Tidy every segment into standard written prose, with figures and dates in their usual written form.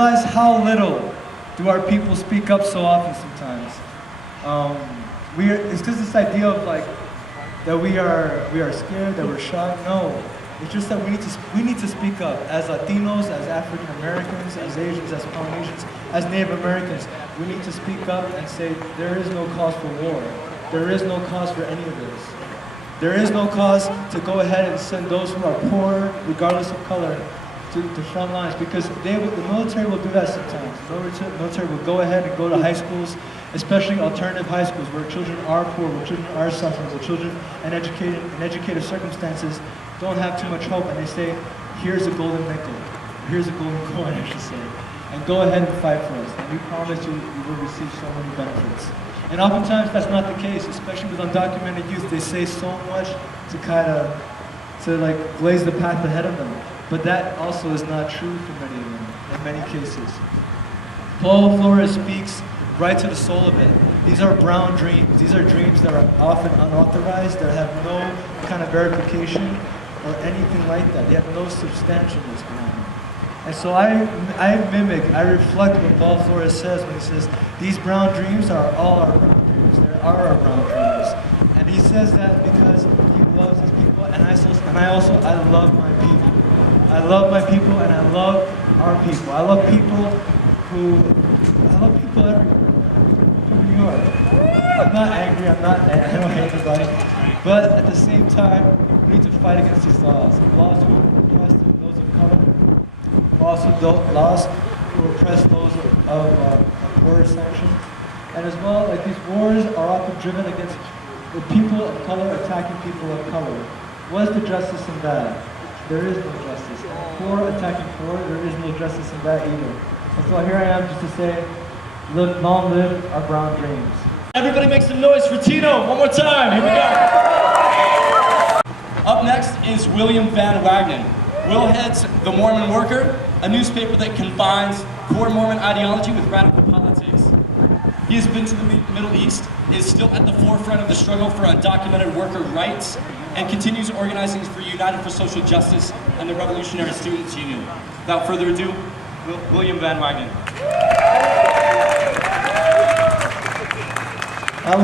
realize how little do our people speak up so often sometimes. It's just this idea of like that we are scared, that we're shy. No, it's just that we need to speak up as Latinos, as African Americans, as Asians, as Polynesians, as Native Americans. We need to speak up and say there is no cause for war. There is no cause for any of this. There is no cause to go ahead and send those who are poor, regardless of color, to front lines, because the military will do that sometimes. The military will go ahead and go to high schools, especially alternative high schools where children are poor, where children are suffering, where children in educated circumstances don't have too much hope, and they say, here's a golden nickel, here's a golden coin, I should say, and go ahead and fight for us, and we promise you will receive so many benefits. And oftentimes that's not the case, especially with undocumented youth. They say so much to like blaze the path ahead of them. But that also is not true for many of them, in many cases. Paul Flores speaks right to the soul of it. These are brown dreams. These are dreams that are often unauthorized, that have no kind of verification or anything like that. They have no substantialness behind them. And so I reflect what Paul Flores says when he says, these brown dreams are all our brown dreams. They are our brown dreams. And he says that because he loves his people, and I love my people. I love my people, and I love our people. I love people everywhere. I'm from New York. I'm not angry, I don't hate anybody. But at the same time, we need to fight against these laws. Laws who oppress those of color, laws who oppress those of poorer section. And as well, like these wars are often driven against the people of color attacking people of color. What is the justice in that? There is no justice. Poor attacking poor, there is no justice in that either. And so here I am just to say, long live our brown dreams. Everybody make some noise for Tino, one more time, here we go. Up next is William Van Wagenen. Will heads The Mormon Worker, a newspaper that combines core Mormon ideology with radical politics. He has been to the Middle East, is still at the forefront of the struggle for undocumented worker rights, and continues organizing for United for Social Justice and the Revolutionary Students Union. Without further ado, William Van Wagenen.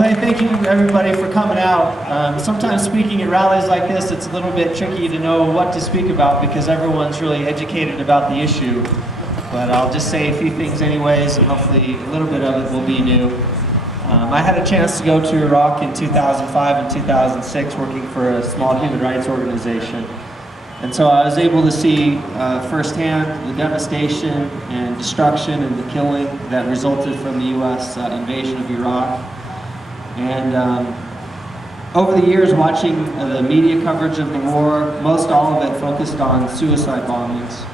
Hey, thank you everybody for coming out. Sometimes speaking at rallies like this, it's a little bit tricky to know what to speak about because everyone's really educated about the issue. But I'll just say a few things anyways, and hopefully a little bit of it will be new. I had a chance to go to Iraq in 2005 and 2006 working for a small human rights organization. And so I was able to see firsthand the devastation and destruction and the killing that resulted from the U.S. Invasion of Iraq. And over the years watching the media coverage of the war, most all of it focused on suicide bombings.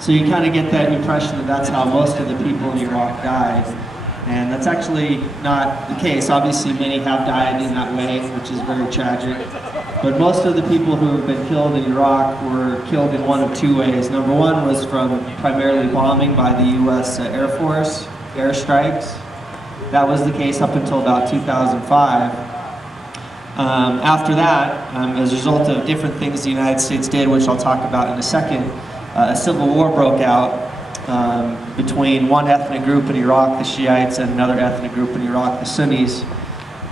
So you kind of get that impression that that's how most of the people in Iraq died. And that's actually not the case. Obviously many have died in that way, which is very tragic. But most of the people who have been killed in Iraq were killed in one of two ways. Number one was from primarily bombing by the US Air Force, airstrikes. That was the case up until about 2005. After that, as a result of different things the United States did, which I'll talk about in a second, a civil war broke out between one ethnic group in Iraq, the Shiites, and another ethnic group in Iraq, the Sunnis.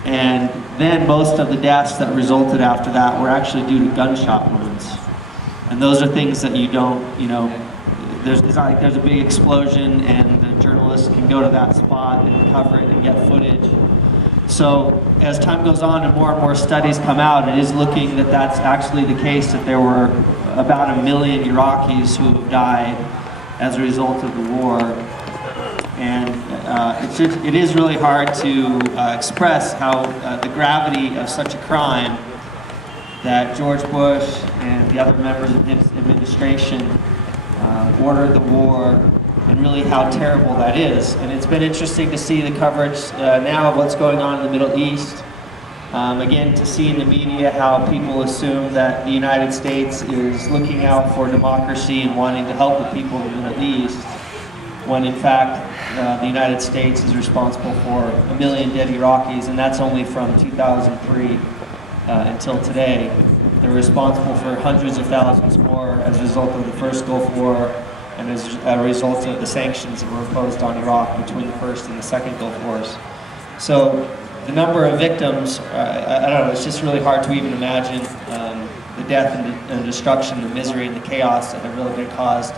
And then most of the deaths that resulted after that were actually due to gunshot wounds. And those are things that you don't, it's not like there's a big explosion and the journalists can go to that spot and cover it and get footage. So as time goes on and more studies come out, it is looking that that's actually the case, that there were about 1 million Iraqis who have died as a result of the war. And it is really hard to express how the gravity of such a crime that George Bush and the other members of his administration ordered the war, and really how terrible that is. And it's been interesting to see the coverage now of what's going on in the Middle East. Again, to see in the media how people assume that the United States is looking out for democracy and wanting to help the people in the Middle East, when in fact the United States is responsible for 1 million dead Iraqis, and that's only from 2003 until today. They're responsible for hundreds of thousands more as a result of the first Gulf War and as a result of the sanctions that were imposed on Iraq between the First and the Second Gulf Wars. So the number of victims, I don't know, it's just really hard to even imagine the death and destruction, the misery and the chaos that have really been caused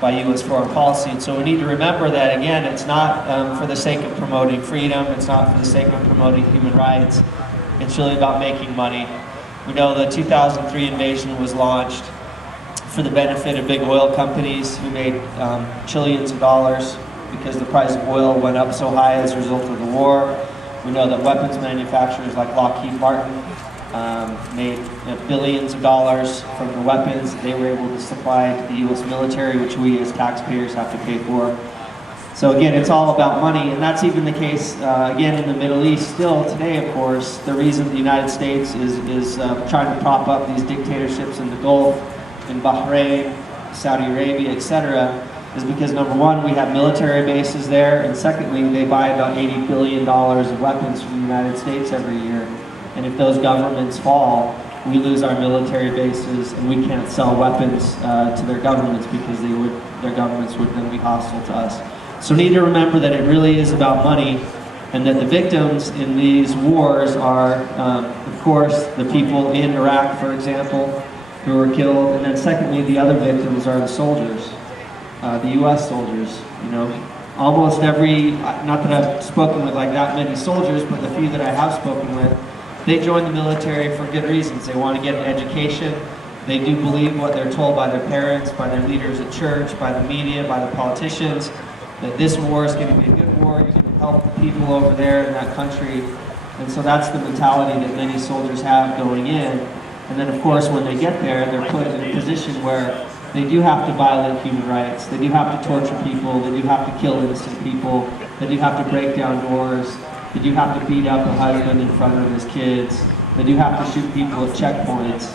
by U.S. foreign policy. And so we need to remember that, again, it's not for the sake of promoting freedom, it's not for the sake of promoting human rights, it's really about making money. We know the 2003 invasion was launched for the benefit of big oil companies who made trillions of dollars because the price of oil went up so high as a result of the war. We know that weapons manufacturers like Lockheed Martin made billions of dollars from the weapons that they were able to supply to the U.S. military, which we as taxpayers have to pay for. So again, it's all about money, and that's even the case, again, in the Middle East still today, of course. The reason the United States is trying to prop up these dictatorships in the Gulf, in Bahrain, Saudi Arabia, etc., is because, number one, we have military bases there, and secondly, they buy about $80 billion of weapons from the United States every year. And if those governments fall, we lose our military bases, and we can't sell weapons to their governments because their governments would then be hostile to us. So we need to remember that it really is about money, and that the victims in these wars are, of course, the people in Iraq, for example, who were killed, and then secondly, the other victims are the soldiers, the U.S. soldiers. You know, almost every, not that I've spoken with like that many soldiers, but the few that I have spoken with, they join the military for good reasons. They want to get an education. They do believe what they're told by their parents, by their leaders at church, by the media, by the politicians, that this war is going to be a good war, you're going to help the people over there in that country. And so that's the mentality that many soldiers have going in. And then of course when they get there, they're put in a position where they do have to violate human rights, they do have to torture people, they do have to kill innocent people, they do have to break down doors, they do have to beat up a husband in front of his kids, they do have to shoot people at checkpoints.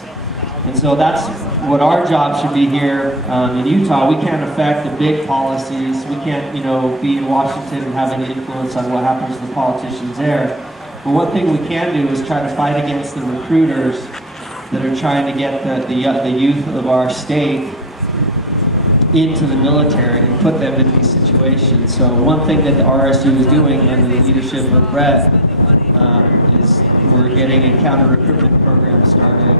And so that's what our job should be here in Utah. We can't affect the big policies. We can't, you know, be in Washington and have any influence on what happens to the politicians there. But one thing we can do is try to fight against the recruiters that are trying to get the youth of our state into the military and put them in these situations. So one thing that the RSU is doing under the leadership of Brett is we're getting a counter recruitment program started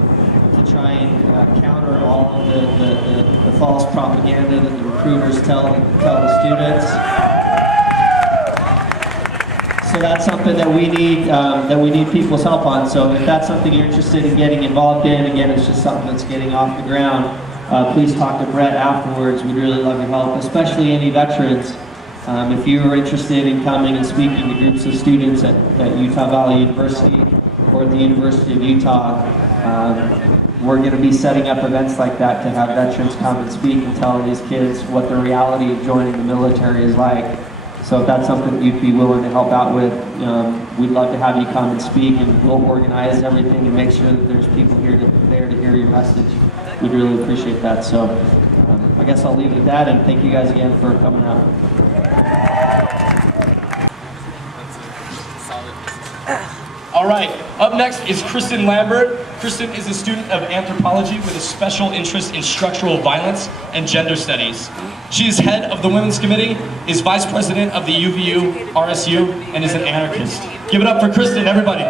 to try and counter all of the false propaganda that the recruiters tell the students. So that's something that we need people's help on. So if that's something you're interested in getting involved in, again, it's just something that's getting off the ground. Please talk to Brett afterwards. We'd really love your help, especially any veterans. If you are interested in coming and speaking to groups of students at Utah Valley University or at the University of Utah, we're going to be setting up events like that to have veterans come and speak and tell these kids what the reality of joining the military is like. So if that's something you'd be willing to help out with, we'd love to have you come and speak, and we'll organize everything and make sure that there's people there to hear your message. We'd really appreciate that. So I guess I'll leave it at that, and thank you guys again for coming out. All right, up next is Kristen Lambert. Kristen is a student of anthropology with a special interest in structural violence and gender studies. She is head of the Women's Committee, is vice president of the UVU RSU, and is an anarchist. Give it up for Kristen, everybody.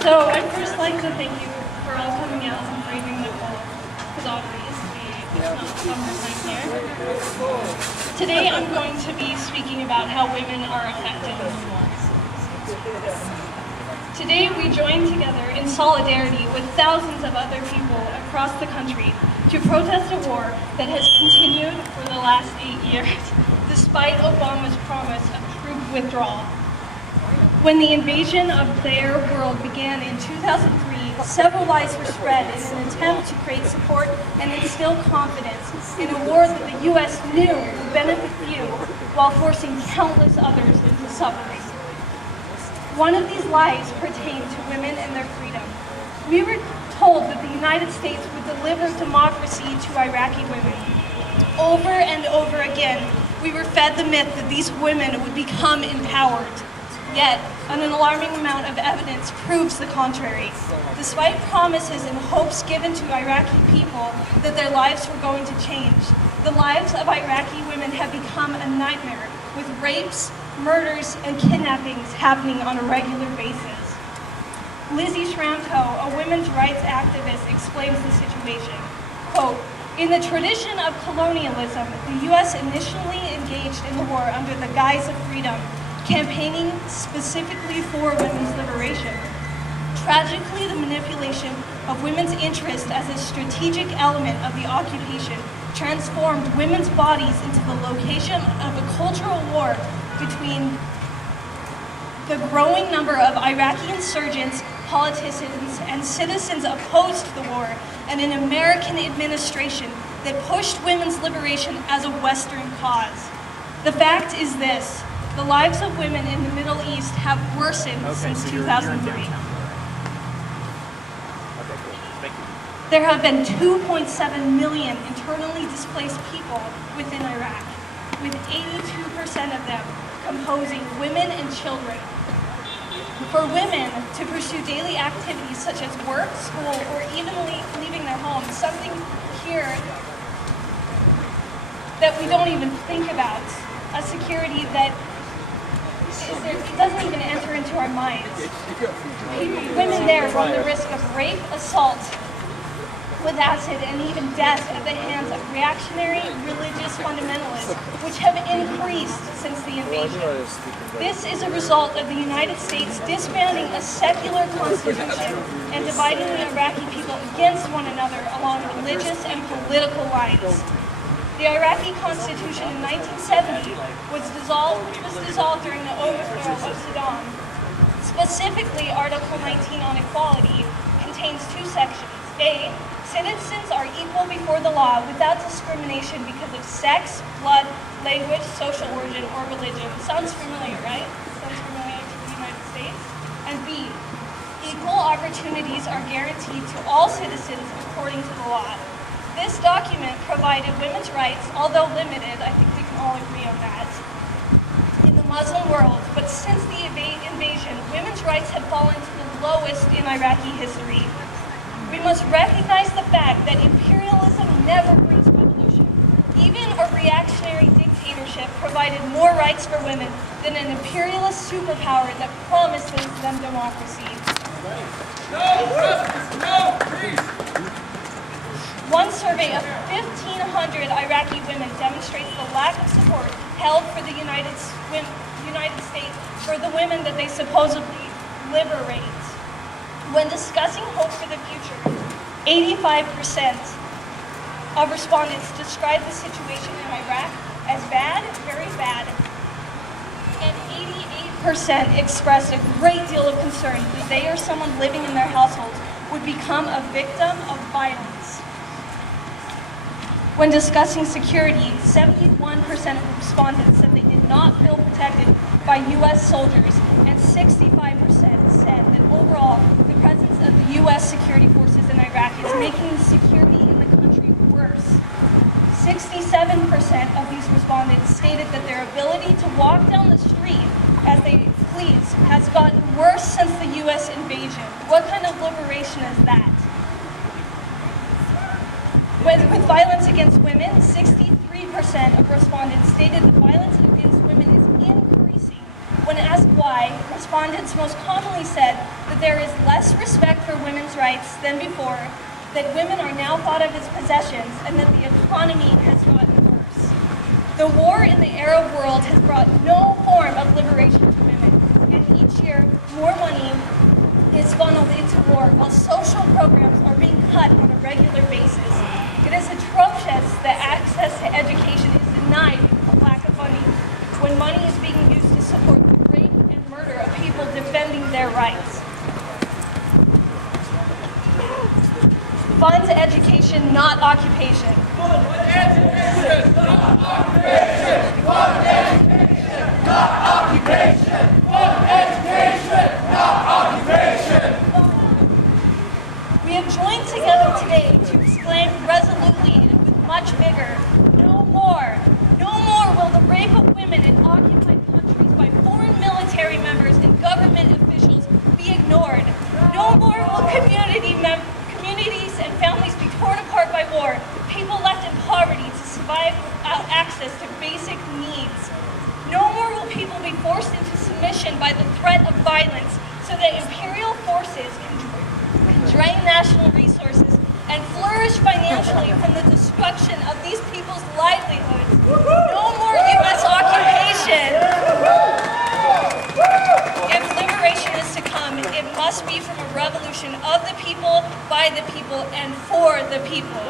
So I'd first like to thank you for all coming out and braving the cold, because obviously it's not summertime here. Today I'm going to be speaking about how women are affected in the war. Today we join together in solidarity with thousands of other people across the country to protest a war that has continued for the last 8 years, despite Obama's promise of troop withdrawal. When the invasion of their world began in 2003, several lies were spread in an attempt to create support and instill confidence in a war that the U.S. knew would benefit few while forcing countless others into suffering. One of these lies pertained to women and their freedom. We were told that the United States would deliver democracy to Iraqi women. Over and over again, we were fed the myth that these women would become empowered. Yet, an alarming amount of evidence proves the contrary. Despite promises and hopes given to Iraqi people that their lives were going to change, the lives of Iraqi women have become a nightmare, with rapes, murders, and kidnappings happening on a regular basis. Lizzie Shramko, a women's rights activist, explains the situation. Quote, "In the tradition of colonialism, the U.S. initially engaged in the war under the guise of freedom, campaigning specifically for women's liberation. Tragically, the manipulation of women's interest as a strategic element of the occupation transformed women's bodies into the location of a cultural war between the growing number of Iraqi insurgents, politicians, and citizens opposed to the war, and an American administration that pushed women's liberation as a Western cause. The fact is this: the lives of women in the Middle East have worsened since 2003. There have been 2.7 million internally displaced people within Iraq, with 82% of them composing women and children. For women to pursue daily activities such as work, school, or even leaving their homes, something here that we don't even think about, a security that it doesn't even enter into our minds. Women there run the risk of rape, assault with acid, and even death at the hands of reactionary religious fundamentalists, which have increased since the invasion. This is a result of the United States disbanding a secular constitution and dividing the Iraqi people against one another along religious and political lines. The Iraqi constitution in 1970 was dissolved during the overthrow of Saddam. Specifically, Article 19 on equality contains two sections. A, citizens are equal before the law without discrimination because of sex, blood, language, social origin, or religion. Sounds familiar, right? Sounds familiar to the United States. And B, equal opportunities are guaranteed to all citizens according to the law. This document provided women's rights, although limited, I think we can all agree on that, in the Muslim world. But since the invasion, women's rights have fallen to the lowest in Iraqi history. We must recognize the fact that imperialism never brings revolution. Even a reactionary dictatorship provided more rights for women than an imperialist superpower that promises them democracy. One survey of 1,500 Iraqi women demonstrates the lack of support held for the United States for the women that they supposedly liberate. When discussing hope for the future, 85% of respondents described the situation in Iraq as bad, very bad, and 88% expressed a great deal of concern that they or someone living in their household would become a victim of violence. When discussing security, 71% of respondents said they did not feel protected by U.S. soldiers, and 65% said that overall, the presence of the U.S. security forces in Iraq is making the security in the country worse. 67% of these respondents stated that their ability to walk down the street as they please has gotten worse since the U.S. invasion. What kind of liberation is that? With violence against women, 63% of respondents stated that violence against women is increasing. When asked why, respondents most commonly said that there is less respect for women's rights than before, that women are now thought of as possessions, and that the economy has gotten worse. The war in the Arab world has brought no form of liberation to women, and each year more money is funneled into war while social programs are being cut on a regular basis. It is atrocious that access to education is denied because of lack of funding, when money is being used to support the rape and murder of people defending their rights. Fund education, not occupation. Fund education, not occupation. Fund education, not occupation. Fund education, not occupation. We have joined together today to exclaim resolutely and with much vigor, no more will the rape of women in occupied countries by foreign military members in communities and families be torn apart by war, people left in poverty to survive without access to basic needs. No more will people be forced into submission by the threat of violence so that imperial forces can drain national resources and flourish financially from the destruction of these people's livelihoods. No more U.S. occupation. If liberation is to come, it must be from a revolution of the people, by the people, and for the people.